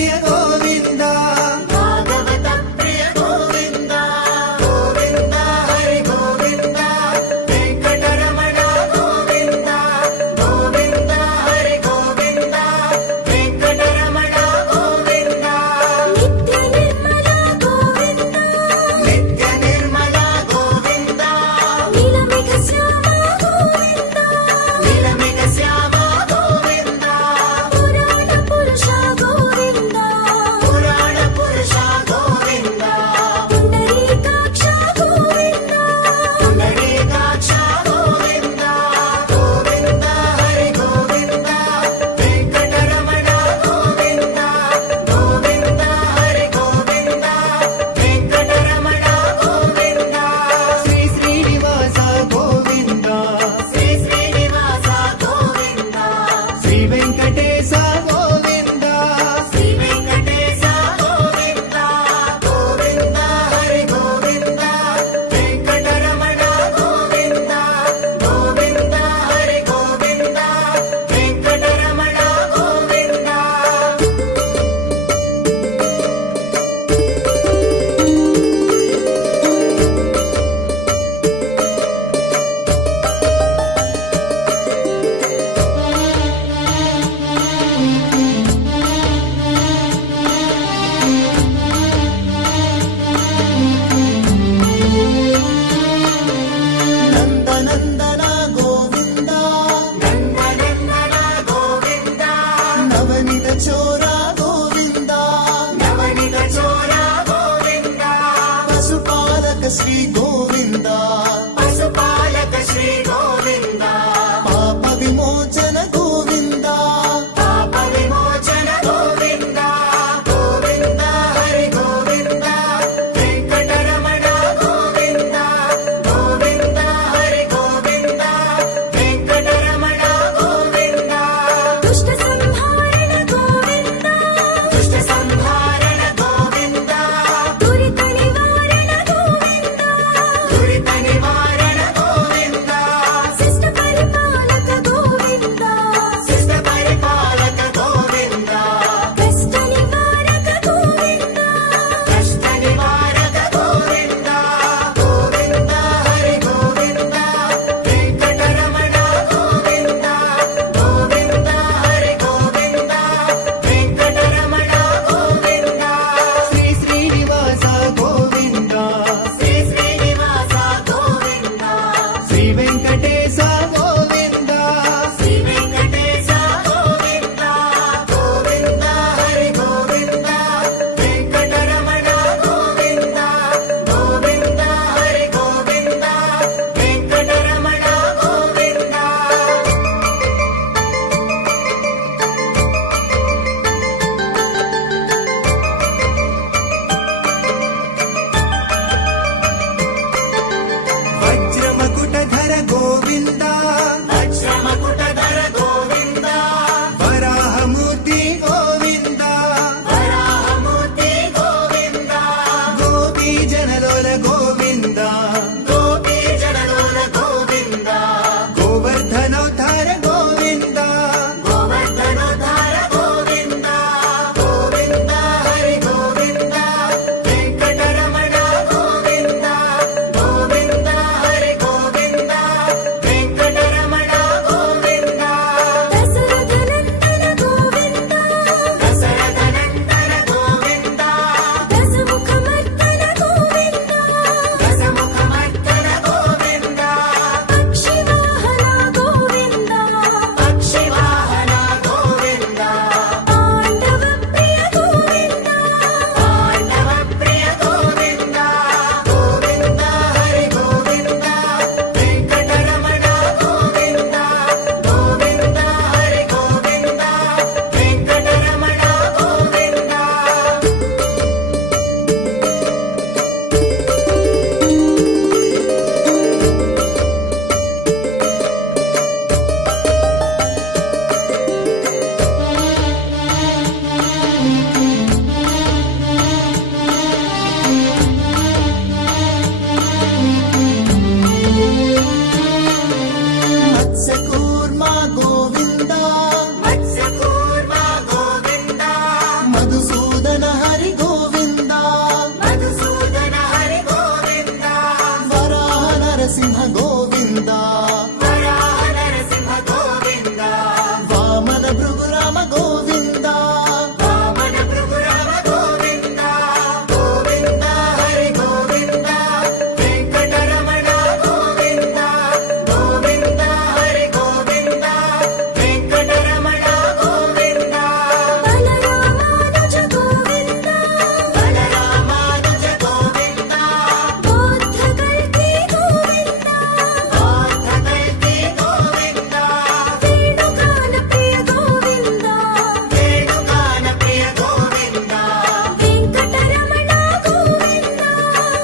ప్రియ గోవింద భాగవత ప్రియ గోవింద గోవింద హరి గోవింద వెంకటరమణ గోవింద గోవింద హరి గోవింద వెంకటరమణ గోవింద నిత్య నిర్మల గోవింద నీలమేఘ శ్యామ గోవింద నీలమేఘ శ్యామ గోవింద పురాణ పురుష గోవింద మధుసూదన హరి గోవింద మధుసూదన హరి గోవింద వరాహ నరసింహ గోవింద వరాహ నరసింహ గోవింద వామన భృగురామ గోవింద వామన భృగురామ గోవింద గోవింద హరి గోవింద వెంకటరమణ గోవింద గోవింద హరి గోవింద వెంకటరమణ గోవింద బలరామానుజ గోవింద బలరామానుజ గోవింద బౌద్ధ కల్కి గోవింద బౌద్ధ కల్కి గోవింద వేణుగాన ప్రియ గోవింద వేణుగాన ప్రియ గోవింద వెంకటరమణ గోవింద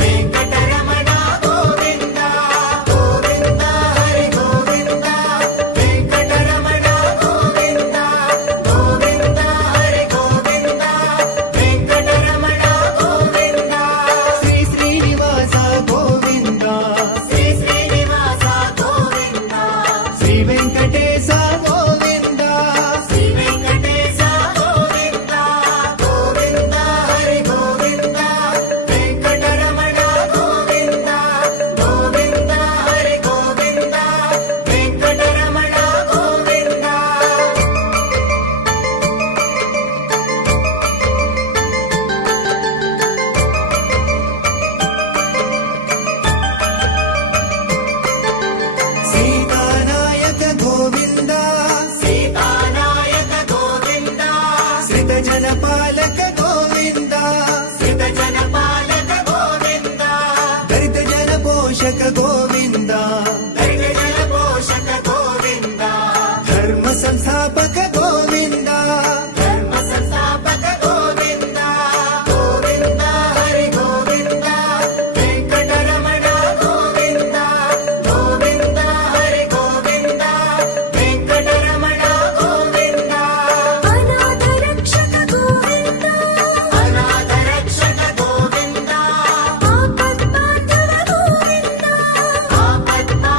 వెంకటరమణ గోవింద గోవింద హరి గోవింద వెంకటరమణ గోవింద గోవింద హరి గోవింద వెంకటరమణ గోవింద శ్రీ శ్రీనివాస గోవింద శ్రీ శ్రీనివాస గోవింద శ్రీ వెంకటేశ గోవింద శ్రీ వెంకటేశ గోవింద గోవింద హరి గోవింద వెంకటరమణ గోవింద గోవింద హరి గోవింద వెంకటరమణ గోవింద సీతానాయక గోవింద సీతానాయక గోవింద శ్రిత జనపాలక గోవింద శ్రిత జనపాలక గోవింద దరిద్ర జన పోషక గోవింద దరిద్ర జన పోషక గోవింద ధర్మ సంస్థాపక గోవింద ధర్మ సంస్థాపక గోవింద గోవింద హరి గోవింద వెంకటరమణ గోవింద గోవింద హరి గోవింద వెంకటరమణ గోవింద అనాథ రక్షక గోవింద అనాథ రక్షక గోవింద ఆపద్బాంధవ గోవింద ఆపద్బాంధవ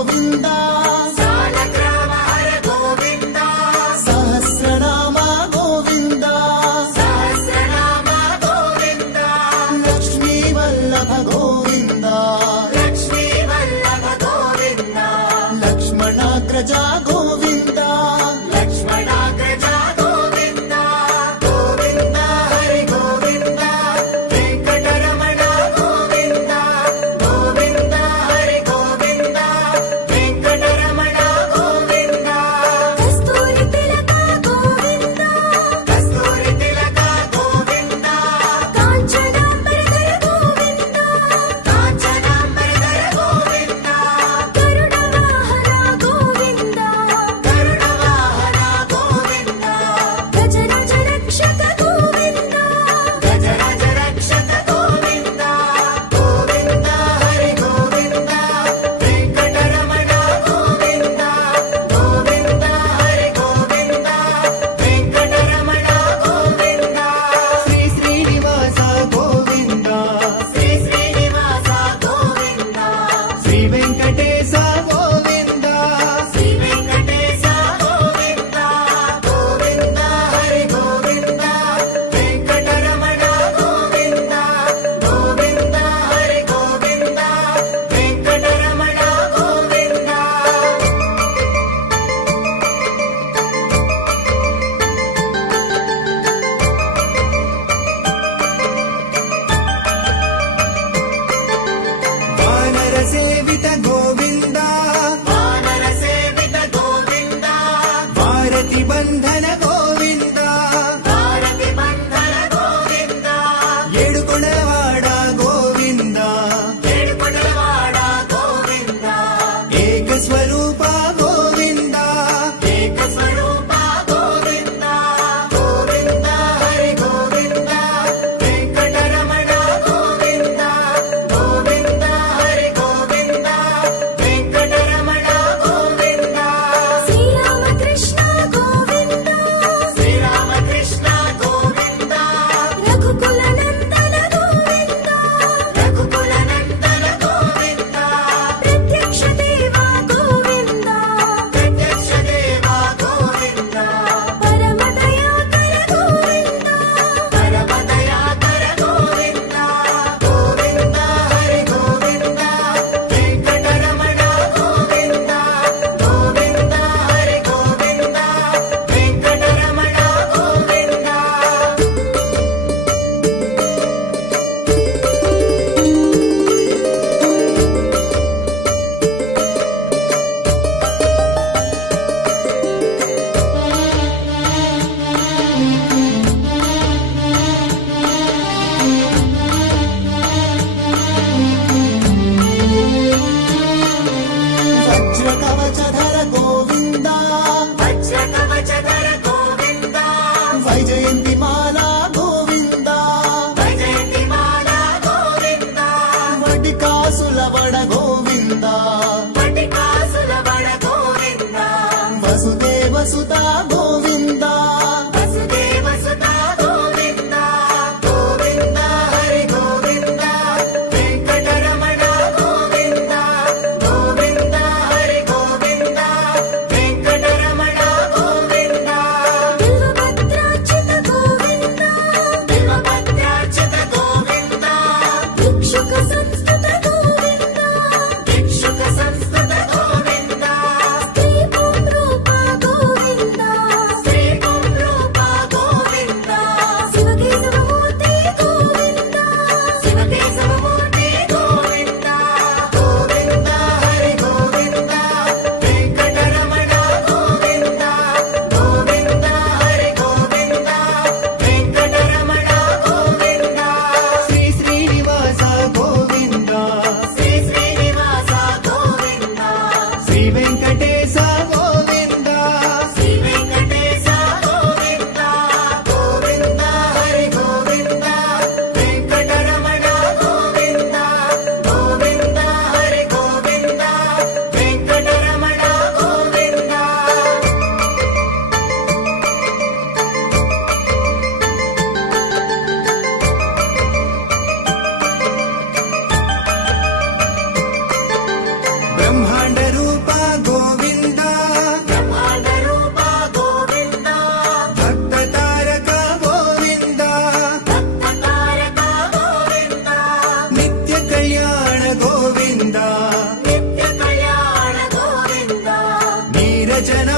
గోవింద సాలగ్రామ హర గోవింద సహస్రనామ గోవింద సహస్రనామ గోవింద లక్ష్మీ వల్లభ గోవింద లక్ష్మీ వల్లభ గోవింద లక్ష్మణాగ్రజ గోవింద లక్ష్మణాగ్రజ గోవింద గోవింద హరి గోవింద వెంకటరమణ గోవింద గోవింద హరి గోవింద వెంకటరమణ గోవింద కస్తూరి తిలక గోవింద కస్తూరి తిలక గోవింద కాంచనాంబరధర గోవింద కాంచనాంబరధర గోవింద గరుడవాహన గోవింద గరుడవాహన గోవింద గజరాజ రక్షక గోవింద గజరాజ రక్షక గోవింద గోవింద హరి గోవింద వెంకటరమణ గోవింద గోవింద హరి గోవింద వెంకటరమణ గోవింద శ్రీ శ్రీనివాస గోవింద శ్రీ శ్రీనివాస గోవింద శ్రీ వెంకటేశ గోవింద శ్రీ వెంకటేశ గోవింద గోవింద హరి గోవింద వెంకటరమణ గోవింద గోవింద హరి గోవింద వెంకటరమణ గోవింద వానర సేవిత గోవింద వానర సేవిత గోవింద భారతి బంధన గోవింద భారతి బంధన గోవింద ఏడుకొండలవాడ గోవింద ఏడుకొండలవాడ గోవింద ఏక స్వరూప గోవింద ఏక స్వరూప గోవింద గోవింద హరి గోవింద వెంకటరమణ గోవింద గోవింద హరి గోవింద వెంకటరమణ గోవింద శ్రీరామకృష్ణ గోవింద శ్రీరామకృష్ణ గోవింద రఘుకుల నందన గోవింద రఘుకుల నందన గోవింద ప్రత్యక్ష దేవ గోవింద ప్రత్యక్ష దేవ గోవింద పరమ దయాకర గోవింద పరమ దయాకర గోవింద గోవింద హరి గోవింద వెంకటరమణ గోవింద గోవింద హరి గోవింద వెంకటరమణ గోవింద వజ్ర కవచధర గోవింద వజ్ర కవచధర గోవింద వైజయంతి మాల గోవింద వైజయంతి మాల గోవింద వటికాసుల వడ గోవింద వటికాసుల వడ గోవింద వసుదేవ సుత గోవింద వసుదేవ సుత గోవింద గోవింద హరి గోవింద వెంకటరమణ గోవింద గోవింద హరి గోవింద వెంకటరమణ గోవింద బిల్వపత్రార్చిత గోవింద బిల్వపత్రార్చిత గోవింద భిక్షుక సంస్థుత గోవింద భిక్షుక సంస్థుత గోవింద స్త్రీ పుంరూప గోవింద స్త్రీ పుంరూప గోవింద శివకేశవమూర్తి గోవింద శివకేశవమూర్తి గోవింద గోవింద హరి గోవింద వెంకటరమణ గోవింద గోవింద హరి గోవింద వెంకటరమణ గోవింద శ్రీ శ్రీనివాస గోవింద శ్రీ శ్రీనివాస గోవింద శ్రీ వెంకటేశ గోవింద శ్రీ వెంకటేశ గోవింద గోవింద హరి గోవింద వెంకటరమణ గోవింద గోవింద హరి గోవింద వెంకటరమణ గోవింద బ్రహ్మాండ రూప జన